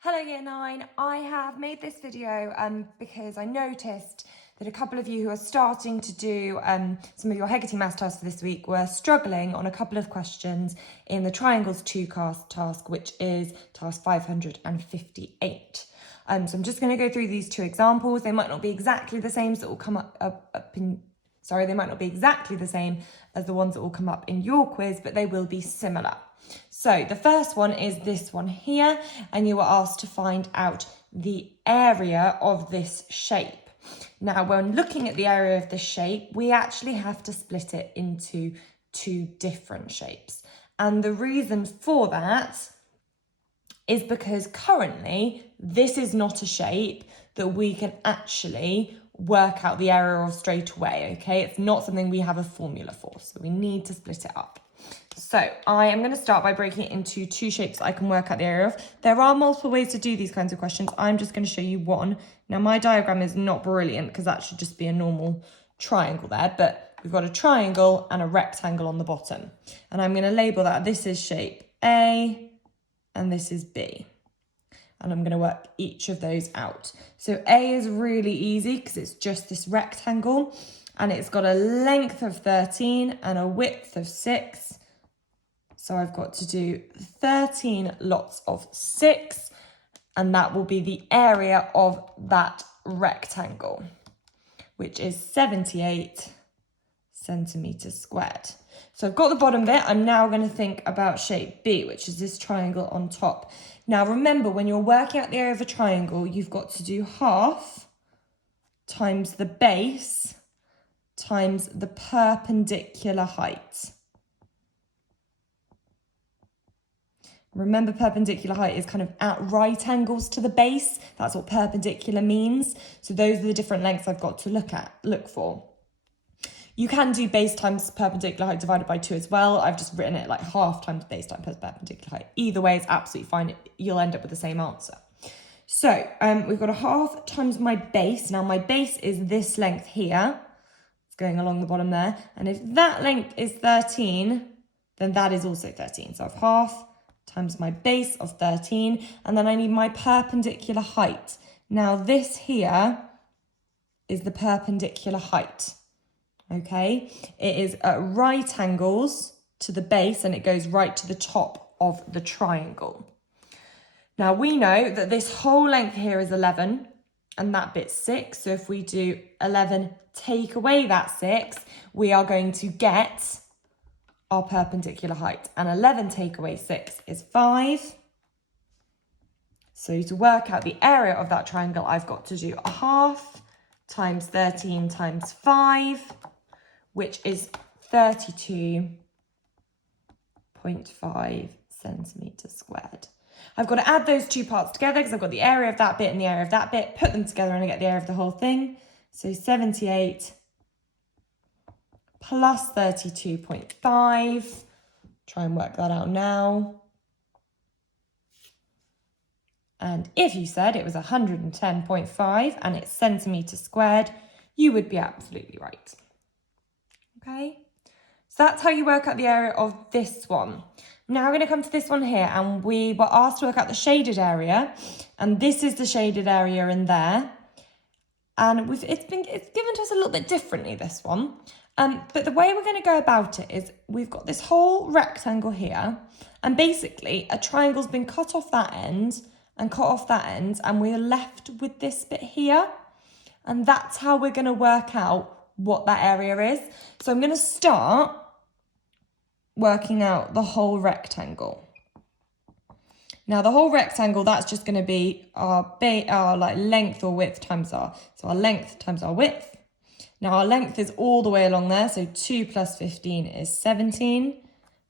Hello Year 9, I have made this video because I noticed that a couple of you who are starting to do some of your Hegarty Maths tasks for this week were struggling on a couple of questions in the triangles 2 task, which is task 558. So I'm just going to go through these two examples. They might not be exactly the same, so it will come they might not be exactly the same as the ones that will come up in your quiz, but they will be similar. So the first one is this one here, and you were asked to find out the area of this shape. Now, when looking at the area of the shape, we actually have to split it into two different shapes. And the reason for that is because currently this is not a shape that we can actually work out the area of straight away, okay? It's not something we have a formula for, so we need to split it up. So I am going to start by breaking it into two shapes that I can work out the area of. There are multiple ways to do these kinds of questions. I'm just going to show you one. Now my diagram is not brilliant because that should just be a normal triangle there, but we've got a triangle and a rectangle on the bottom. And I'm going to label that. This is shape A and this is B. And I'm going to work each of those out. So A is really easy because it's just this rectangle and it's got a length of 13 and a width of 6. So I've got to do 13 lots of 6, and that will be the area of that rectangle, which is 78 centimetres squared. So I've got the bottom bit. I'm now going to think about shape B, which is this triangle on top. Now remember, when you're working out the area of a triangle, you've got to do half times the base times the perpendicular height. Remember, perpendicular height is kind of at right angles to the base. That's what perpendicular means. So those are the different lengths I've got to look for. You can do base times perpendicular height divided by 2 as well. I've just written it like half times base times perpendicular height. Either way is absolutely fine. You'll end up with the same answer. So we've got a half times my base. Now my base is this length here. It's going along the bottom there. And if that length is 13, then that is also 13. So I've half times my base of 13, and then I need my perpendicular height. Now this here is the perpendicular height, okay? It is at right angles to the base and it goes right to the top of the triangle. Now we know that this whole length here is 11 and that bit's 6. So if we do 11 take away that 6, we are going to get our perpendicular height, and 11 take away 6 is 5. So to work out the area of that triangle, I've got to do a half times 13 times 5, which is 32.5 centimetres squared. I've got to add those two parts together because I've got the area of that bit and the area of that bit, put them together and I get the area of the whole thing. So 78 plus 32.5, try and work that out now. And if you said it was 110.5 and it's centimetres squared, you would be absolutely right. Okay, so that's how you work out the area of this one. Now we're going to come to this one here, and we were asked to work out the shaded area, and this is the shaded area in there. And it's given to us a little bit differently, this one. But the way we're going to go about it is we've got this whole rectangle here, and basically a triangle's been cut off that end and cut off that end, and we're left with this bit here. And that's how we're going to work out what that area is. So I'm going to start working out the whole rectangle. Now the whole rectangle, that's just going to be our like length or width times so our length times our width. Now our length is all the way along there, so 2 plus 15 is 17.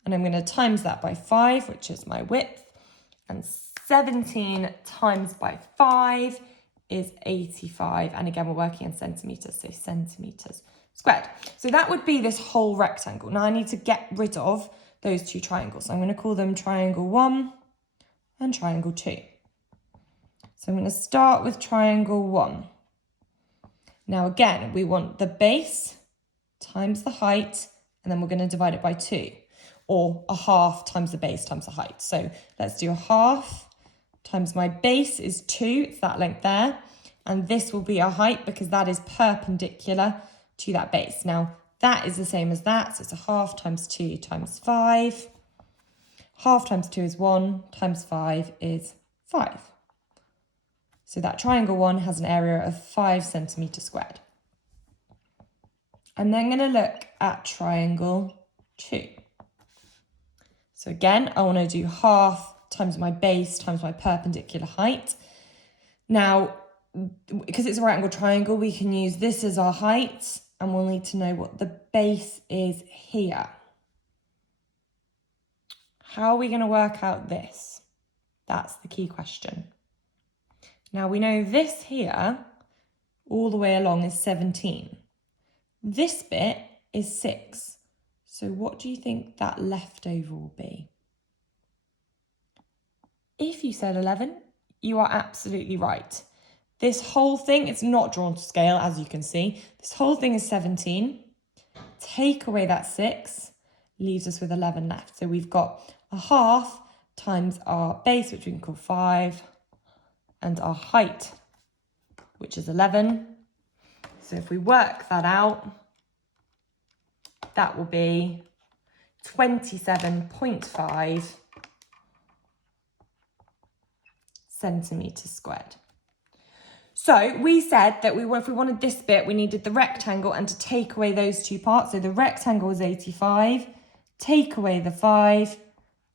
And I'm going to times that by 5, which is my width. And 17 times by 5 is 85. And again, we're working in centimetres, so centimetres squared. So that would be this whole rectangle. Now I need to get rid of those two triangles. So I'm going to call them triangle 1 and triangle 2. So I'm going to start with triangle 1. Now again, we want the base times the height, and then we're going to divide it by 2, or a half times the base times the height. So let's do a half times my base is 2, it's that length there. And this will be our height because that is perpendicular to that base. Now, that is the same as that, so it's a half times 2 times 5. Half times 2 is 1, times 5 is 5. So that triangle 1 has an area of 5 centimetres squared. I'm then going to look at triangle 2. So again, I want to do half times my base times my perpendicular height. Now, because it's a right angle triangle, we can use this as our height, and we'll need to know what the base is here. How are we going to work out this? That's the key question. Now we know this here, all the way along, is 17. This bit is 6. So what do you think that leftover will be? If you said 11, you are absolutely right. This whole thing, it's not drawn to scale, as you can see. This whole thing is 17. Take away that 6, leaves us with 11 left. So we've got a half times our base, which we can call 5, and our height, which is 11. So if we work that out, that will be 27.5 centimetres squared. So we said that if we wanted this bit, we needed the rectangle and to take away those two parts. So the rectangle was 85, take away the 5,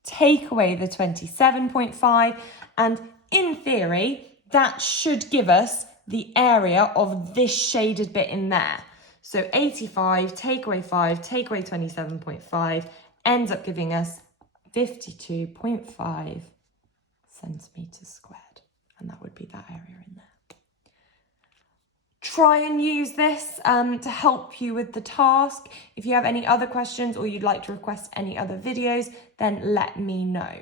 take away the 27.5, and in theory, that should give us the area of this shaded bit in there. So 85, take away 5, take away 27.5, ends up giving us 52.5 centimetres squared. And that would be that area in there. Try and use this to help you with the task. If you have any other questions or you'd like to request any other videos, then let me know.